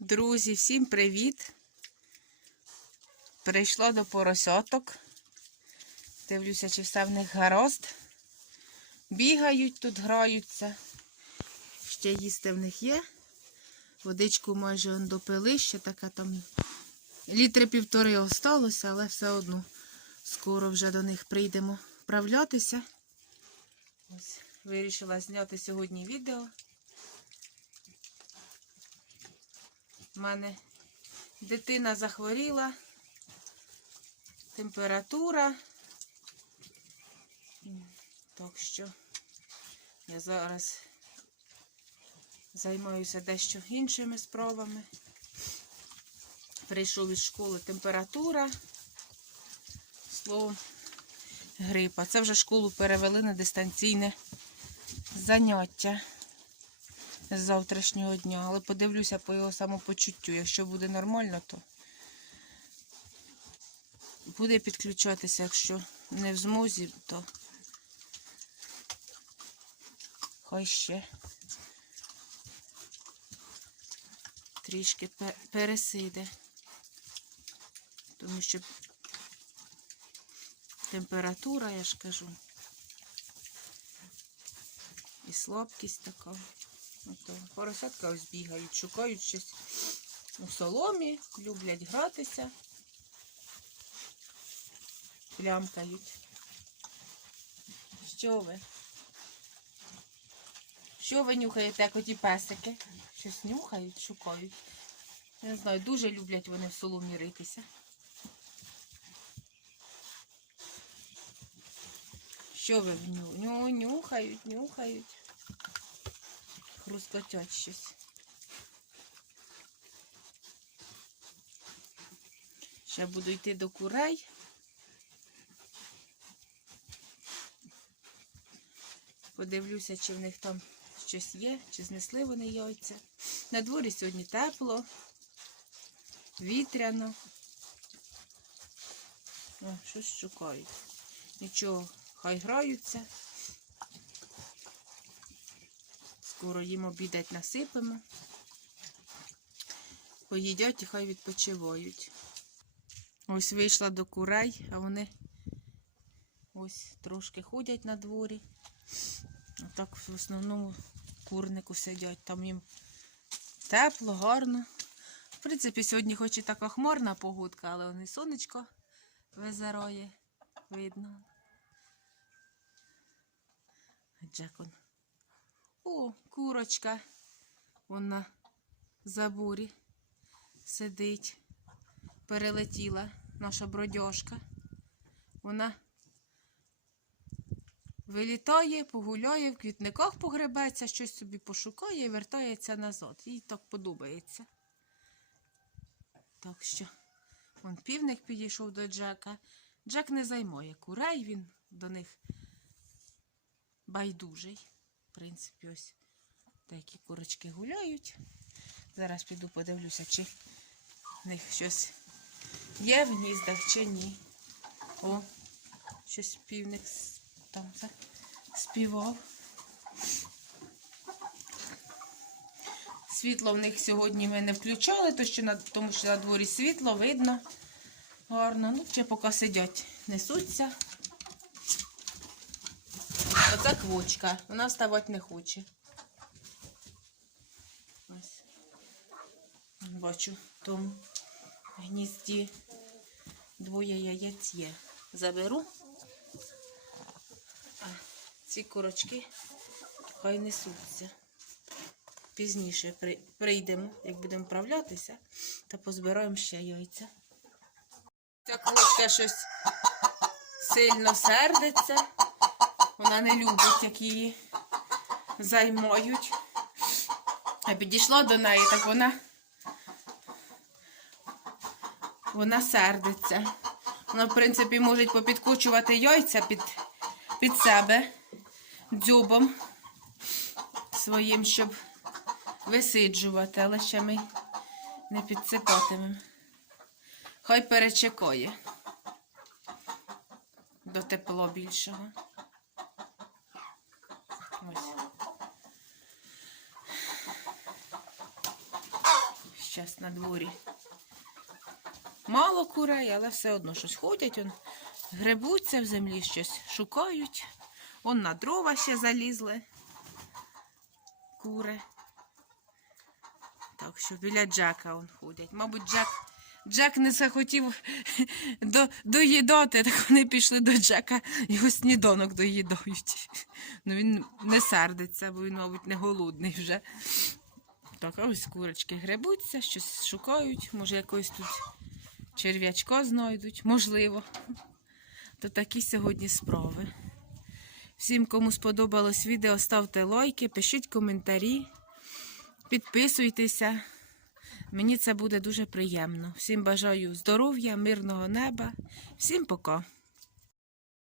Друзі, всім привіт! Прийшла до поросяток. Дивлюся, чи все в них гаразд. Бігають тут, граються. Ще їсти в них є. Водичку майже допили, ще така там літри півтори осталося, але все одно скоро вже до них прийдемо вправлятися. Ось, вирішила зняти сьогодні відео. У мене дитина захворіла, температура. Так що я зараз займаюся дещо іншими справами. Прийшов із школи температура. Словом, грипа. Це вже школу перевели на дистанційне заняття з завтрашнього дня, але подивлюся по його самопочуттю. Якщо буде нормально, то буде підключатися, якщо не в змозі, то хай ще трішки пересиде, тому що температура, я ж кажу, і слабкість така. Ото поросятка ось бігають, шукають щось у соломі, люблять гратися, плямкають. Що ви? Що ви нюхаєте, як оті песики? Щось нюхають, шукають. Я не знаю, дуже люблять вони в соломі ритися. Що ви? Ню, нюхають, нюхають. Хрускотять щось. Ще буду йти до курей. Подивлюся, чи в них там щось є, чи знесли вони яйця. На дворі сьогодні тепло, вітряно. О, щось шукають. Нічого, хай граються. Скоро їм обідать насипемо. Поїдять і хай відпочивають. Ось вийшла до курей, а вони ось трошки ходять на дворі. Так в основному курнику сидять. Там їм тепло, гарно. В принципі, сьогодні хоч і така хмарна погодка, але вони сонечко визирає, видно. А Джек он. О, курочка. Вон на заборі сидить. Перелетіла наша бродяжка. Вона вилітає, погуляє, в квітниках погребеться, щось собі пошукає і вертається назад. Їй так подобається. Так що, вон півник підійшов до Джека. Джек не займає курей, він до них байдужий. Принципі, ось деякі курочки гуляють. Зараз піду подивлюся, чи в них щось є в гніздах чи ні. О, щось півник там співав. Світло в них сьогодні ми не включали, тому що на дворі світло видно. Гарно. Ну, ще поки сидять, несуться. Оце квочка. Вона вставати не хоче. Ось. Бачу, в тому гнізді двоє яєць є. Заберу. А ці курочки хай несуться. Пізніше прийдемо, як будемо вправлятися, та позбираємо ще яйця. Ця квочка щось сильно сердиться. Вона не любить, як її займають. А підійшла до неї, так вона вона сердиться. Вона, в принципі, може попідкочувати яйця під, під себе дзьобом своїм, щоб висиджувати, але ще ми не підсипатимемо. Хай перечекає до тепло більшого. Ось. Зараз на дворі. Мало курей, але все одно щось ходять, он, гребуться в землі, щось шукають. Он на дрова ще залізли. Кури. Так що біля Джека он ходять. Мабуть, Джек, Джек не захотів до, доїдати, так вони пішли до Джека, його сніданок доїдають. Ну він не сердиться, бо він, мабуть, не голодний вже. Так, ось курочки гребуться, щось шукають, може якось тут черв'ячка знайдуть, можливо. То такі сьогодні справи. Всім, кому сподобалось відео, ставте лайки, пишіть коментарі, підписуйтеся. Мені це буде дуже приємно. Всім бажаю здоров'я, мирного неба. Всім пока.